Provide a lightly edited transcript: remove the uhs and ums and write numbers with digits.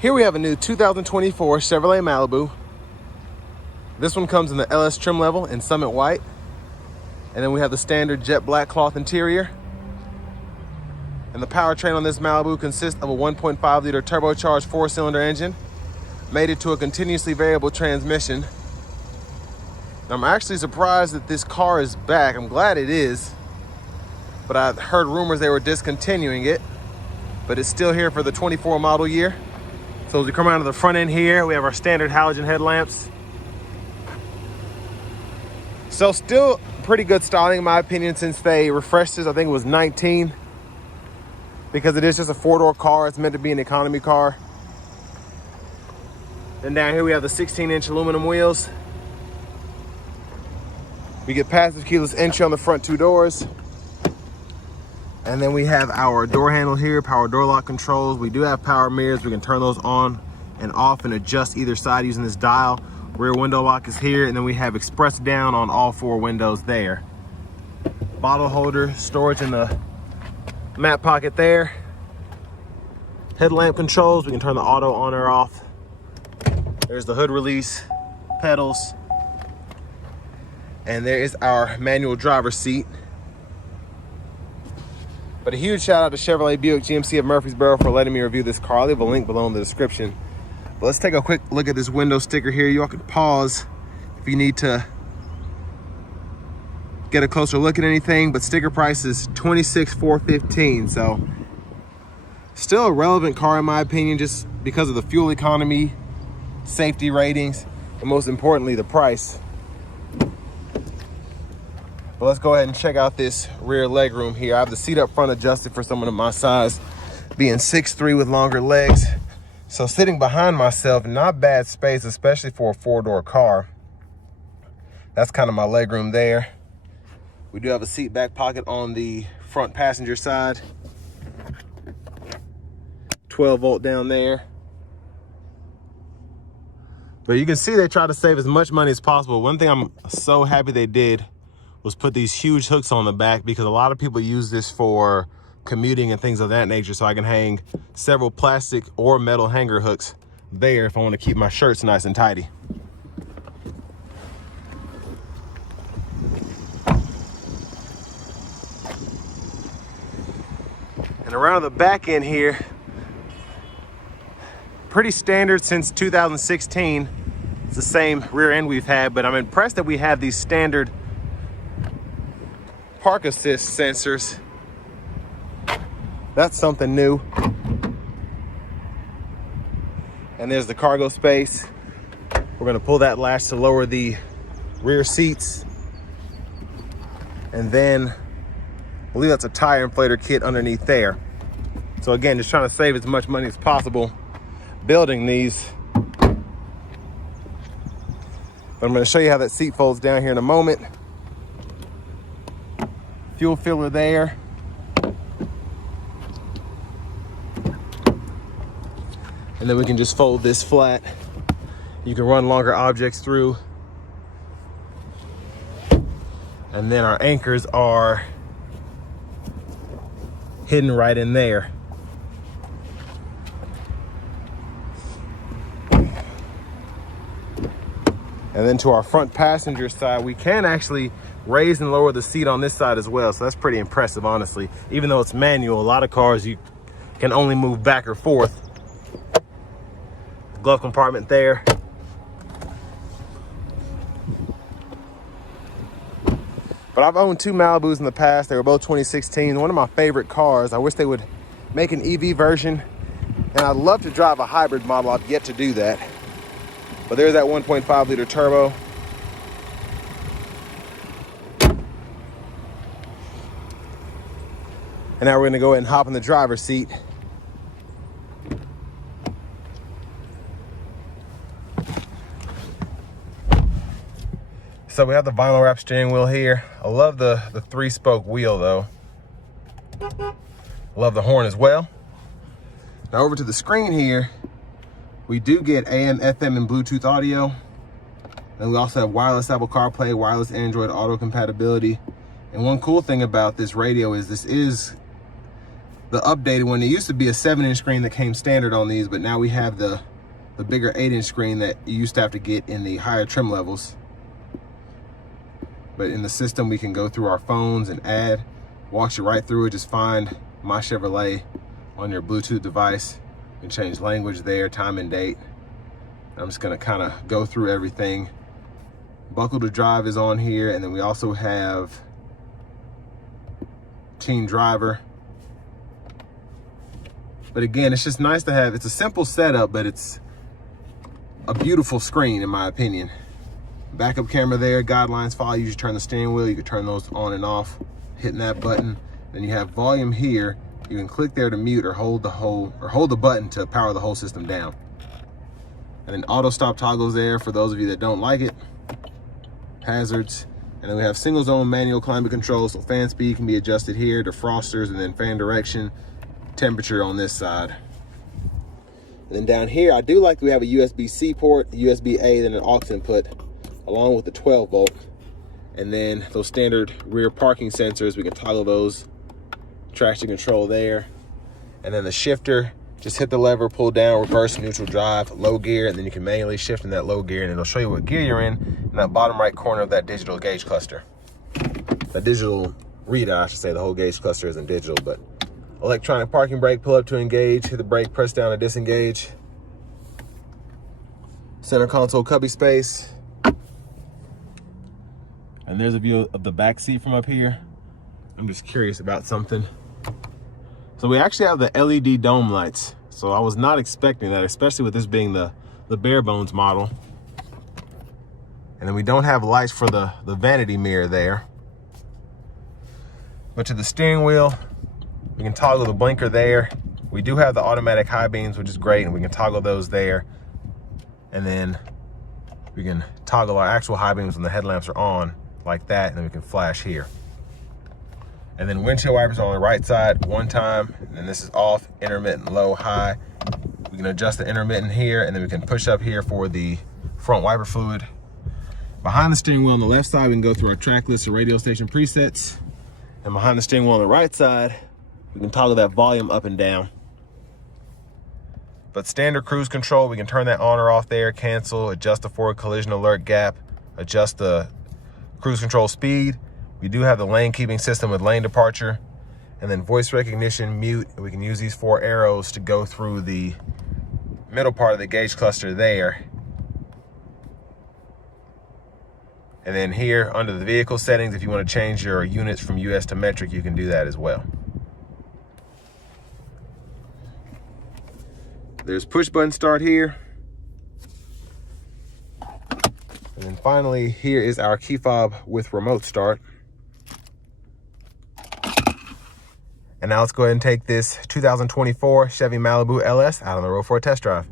Here we have a new 2024 Chevrolet Malibu. This one comes in the LS trim level in Summit White. And then we have the standard jet black cloth interior. And the powertrain on this Malibu consists of a 1.5 liter turbocharged 4-cylinder engine, mated to a continuously variable transmission. Now, I'm actually surprised that this car is back. I'm glad it is, but I heard rumors they were discontinuing it, but it's still here for the 24 model year. So as we come around to the front end here, we have our standard halogen headlamps. So still pretty good styling in my opinion since they refreshed this. I think it was 19, because it is just a 4-door car. It's meant to be an economy car. Then down here we have the 16-inch aluminum wheels. We get passive keyless entry on the front 2 doors. And then we have our door handle here, power door lock controls. We do have power mirrors. We can turn those on and off and adjust either side using this dial. Rear window lock is here, and then we have express down on all 4 windows there. Bottle holder, storage in the mat pocket there. Headlamp controls, we can turn the auto on or off. There's the hood release, pedals. And there is our manual driver's seat. But a huge shout out to Chevrolet Buick GMC of Murfreesboro for letting me review this car. I'll leave a link below in the description. But let's take a quick look at this window sticker here. You all can pause if you need to get a closer look at anything, but sticker price is $26,415. So still a relevant car in my opinion, just because of the fuel economy, safety ratings, and most importantly, the price. But let's go ahead and check out this rear leg room here. I have the seat up front adjusted for someone of my size, being 6'3" with longer legs. So sitting behind myself, not bad space, especially for a 4-door car. That's kind of my leg room there. We do have a seat back pocket on the front passenger side. 12 volt down there. But you can see they try to save as much money as possible. One thing I'm so happy they did was put these huge hooks on the back, because a lot of people use this for commuting and things of that nature. So I can hang several plastic or metal hanger hooks there if I want to keep my shirts nice and tidy. And around the back end here, pretty standard since 2016. It's the same rear end we've had, but I'm impressed that we have these standard park assist sensors. That's something new. And there's the cargo space. We're gonna pull that latch to lower the rear seats. And then I believe that's a tire inflator kit underneath there. So again, just trying to save as much money as possible building these. But I'm gonna show you how that seat folds down here in a moment. Fuel filler there. And then we can just fold this flat. You can run longer objects through. And then our anchors are hidden right in there. And then to our front passenger side, we can actually raise and lower the seat on this side as well. So that's pretty impressive, honestly. Even though it's manual, a lot of cars you can only move back or forth. Glove compartment there. But I've owned 2 Malibus in the past. They were both 2016. One of my favorite cars. I wish they would make an EV version. And I'd love to drive a hybrid model. I've yet to do that. But there's that 1.5 liter turbo. And now we're gonna go ahead and hop in the driver's seat. So we have the vinyl wrap steering wheel here. I love the 3-spoke wheel though. I love the horn as well. Now over to the screen here, we do get AM, FM, and Bluetooth audio. And we also have wireless Apple CarPlay, wireless Android Auto compatibility. And one cool thing about this radio is this is the updated one. It used to be a 7-inch screen that came standard on these, but now we have the bigger 8-inch screen that you used to have to get in the higher trim levels. But in the system, we can go through our phones and add, walks you right through it. Just find My Chevrolet on your Bluetooth device. You can change language there, time and date. I'm just gonna kind of go through everything. Buckle to Drive is on here, and then we also have Teen Driver. But again, it's just nice to have. It's a simple setup, but it's a beautiful screen in my opinion. Backup camera there, guidelines follow you. You turn the steering wheel, you can turn those on and off, hitting that button. Then you have volume here. You can click there to mute or hold the button to power the whole system down. And then auto stop toggles there for those of you that don't like it. Hazards. And then we have single zone manual climate control, so fan speed can be adjusted here, defrosters, and then fan direction, temperature on this side. And then down here, I do like that we have a USB-C port, USB-A, then an aux input, along with the 12 volt. And then those standard rear parking sensors, we can toggle those, traction control there. And then the shifter, just hit the lever, pull down, reverse, neutral drive, low gear, and then you can manually shift in that low gear, and it'll show you what gear you're in that bottom right corner of that digital gauge cluster. The digital readout, I should say. The whole gauge cluster isn't digital, but electronic parking brake, pull up to engage, hit the brake, press down to disengage. Center console cubby space. And there's a view of the back seat from up here. I'm just curious about something. So we actually have the LED dome lights. So I was not expecting that, especially with this being the bare bones model. And then we don't have lights for the vanity mirror there. But to the steering wheel, we can toggle the blinker there. We do have the automatic high beams, which is great, and we can toggle those there. And then we can toggle our actual high beams when the headlamps are on, like that, and then we can flash here. And then windshield wipers are on the right side one time, and then this is off, intermittent, low, high. We can adjust the intermittent here, and then we can push up here for the front wiper fluid. Behind the steering wheel on the left side, we can go through our track list or radio station presets. And behind the steering wheel on the right side, we can toggle that volume up and down. But standard cruise control, we can turn that on or off there, cancel, adjust the forward collision alert gap, adjust the cruise control speed. We do have the lane keeping system with lane departure, and then voice recognition, mute. And we can use these 4 arrows to go through the middle part of the gauge cluster there. And then here under the vehicle settings, if you want to change your units from US to metric, you can do that as well. There's push button start here. And then finally, here is our key fob with remote start. And now let's go ahead and take this 2024 Chevy Malibu LS out on the road for a test drive.